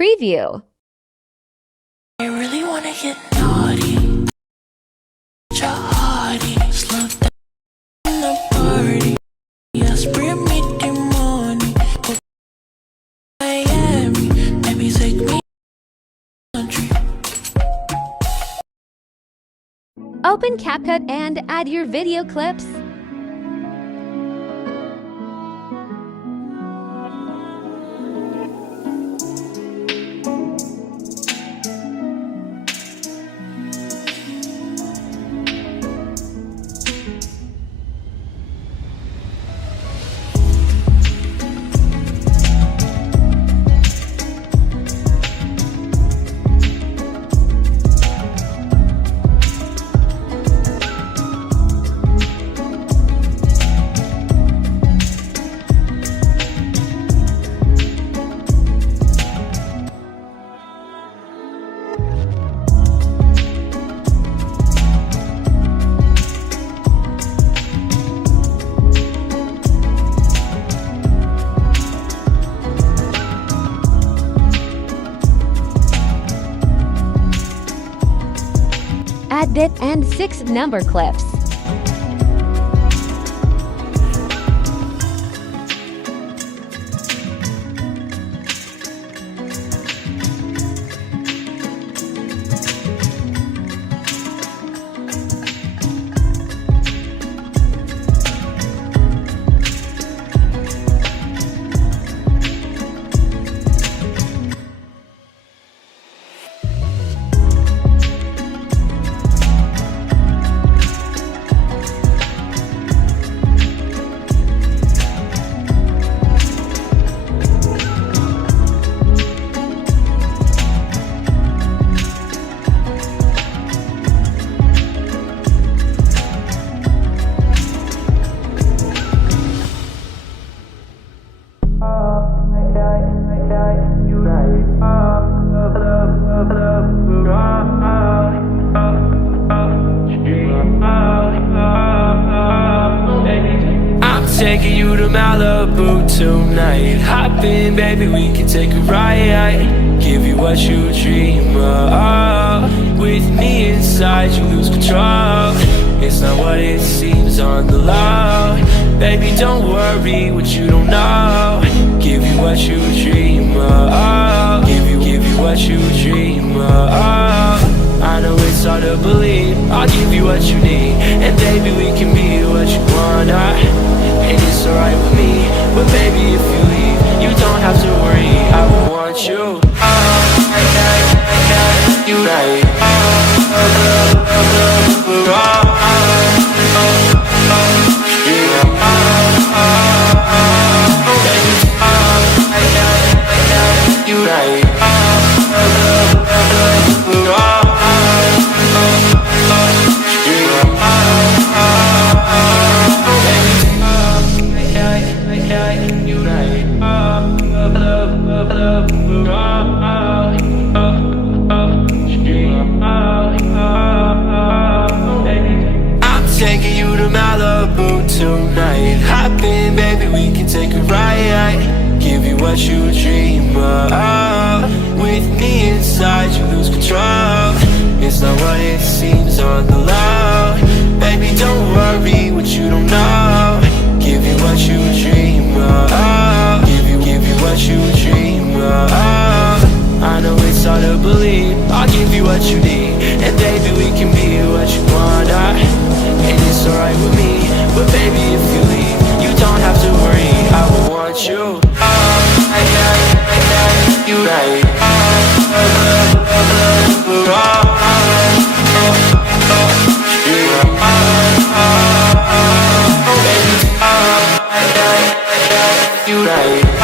preview. I really wanna get naughty, jolly, slow down the party. Yes, bring me the money. Go Miami, maybe take me country. Open CapCut and add your video clips. Add bit and 6 number clips. Taking you to Malibu tonight. Hop in, baby, we can take a ride. Give you what you dream of. With me inside, you lose control. It's not what it seems on the low. Baby, don't worry what you don't know. Give you what you dream of. Give you what you dream of. I know it's hard to believe. I'll give you what you need, and baby, we can be what you wanna. And it's alright with me, but baby, if you leave, you don't have to worry. I will want you. You right. You right. Taking you to Malibu tonight. Hop in, baby, we can take a ride. Give you what you dream of. With me inside, you lose control. It's not what it seems on the low. Baby, don't worry what you don't know. Give you what you dream of. Give you what you dream of. I know it's hard to believe. I'll give you what you need, and baby, we can be what you wanna. And it's alright with me, but baby, if you leave, you don't have to worry. I will want you. You right. You right. You right.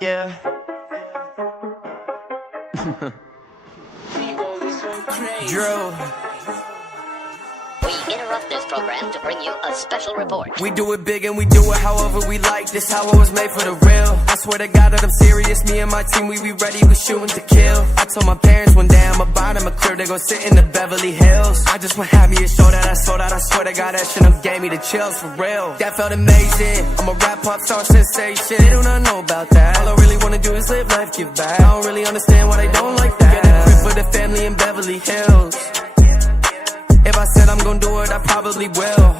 Yeah. Drew. We interrupt this program to bring you a special report. We do it big and we do it however we like. This how it was made for the real. I swear to God that I'm serious. Me and my team, we be ready, we shooting to kill. I told my parents one day I'ma buy them a crib, they gon' sit in the Beverly Hills. I just want to have me a show that I sold out. I swear to God that shit done gave me the chills for real. That felt amazing. I'm a rap pop star sensation. They do not know about that. All I really wanna do is live life, give back. I don't really understand why they don't like that. Get a crib for the family in Beverly Hills. If I said I'm gon' do it, I probably will.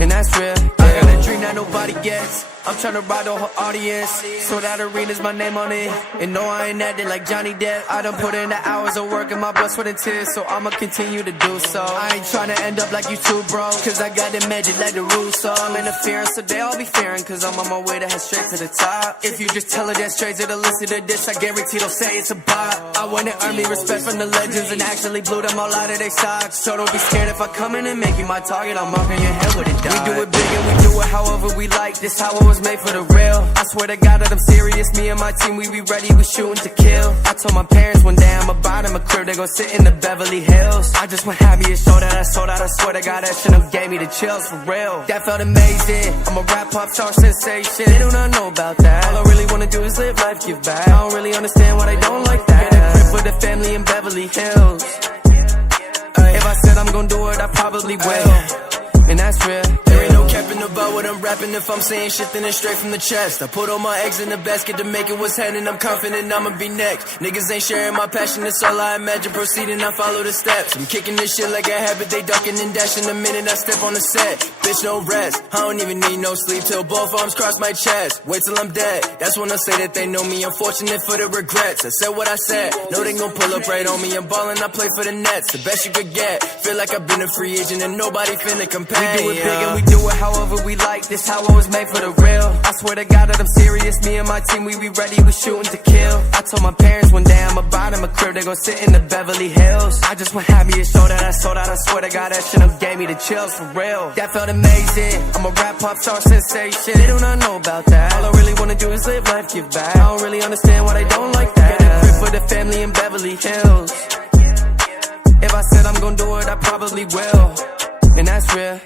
And that's real. I got a dream that nobody gets. I'm tryna ride the whole audience. So that arena's my name on it. And no, I ain't acting like Johnny Depp. I done put in the hours of work in my blood, sweat, and tears. So I'ma continue to do so. I ain't tryna end up like you too, bro. Cause I got the magic like the Russo. I'm interfering, so they all be fearing. Cause I'm on my way to head straight to the top. If you just tell her that straight to the listen to this, I guarantee they'll say it's a bot. I wanna earn me respect from the legends and actually blew them all out of their socks. So don't be scared if I come in and make you my target. I'm marking your head with a dot. We do it big and we do it however we like. This how it was made for the real. I swear to God that I'm serious. Me and my team, we be ready, we shooting to kill. I told my parents one day I'ma buy them a crib, they gon' sit in the Beverly Hills. I just want to have me a show that I sold out. I swear to God that shit done gave me the chills for real. That felt amazing. I'm a rap pop star sensation. They do not know about that. All I really wanna do is live life, give back. I don't really understand why they don't like that. Get a crib for the family in Beverly Hills. If I said I'm gon' do it, I probably will. And that's real. There ain't no no capping about what I'm rapping. If I'm saying shit, then it's straight from the chest. I put all my eggs in the basket to make it what's happening. I'm confident I'ma be next. Niggas ain't sharing my passion, it's all I imagine. Proceeding, I follow the steps. I'm kicking this shit like a habit. They ducking and dashing the minute I step on the set. Bitch, no rest. I don't even need no sleep till both arms cross my chest. Wait till I'm dead. That's when I say that they know me. Unfortunate for the regrets. I said what I said. Know they gon' pull up right on me. I'm ballin', I play for the Nets. The best you could get. Feel like I've been a free agent and nobody finna compare. We do it big and we do it however we like. This how I was made for the real. I swear to God that I'm serious. Me and my team, we be ready. We shooting to kill. I told my parents one day I'ma buy them a crib. They gon' sit in the Beverly Hills. I just want happy to show that I sold out. I swear to God that shit done gave me the chills for real. That felt amazing. I'm a rap pop star sensation. They do not know about that. All I really wanna do is live life, give back. I don't really understand why they don't like that. Get a crib for the family in Beverly Hills. If I said I'm gon' do it, I probably will. And that's real.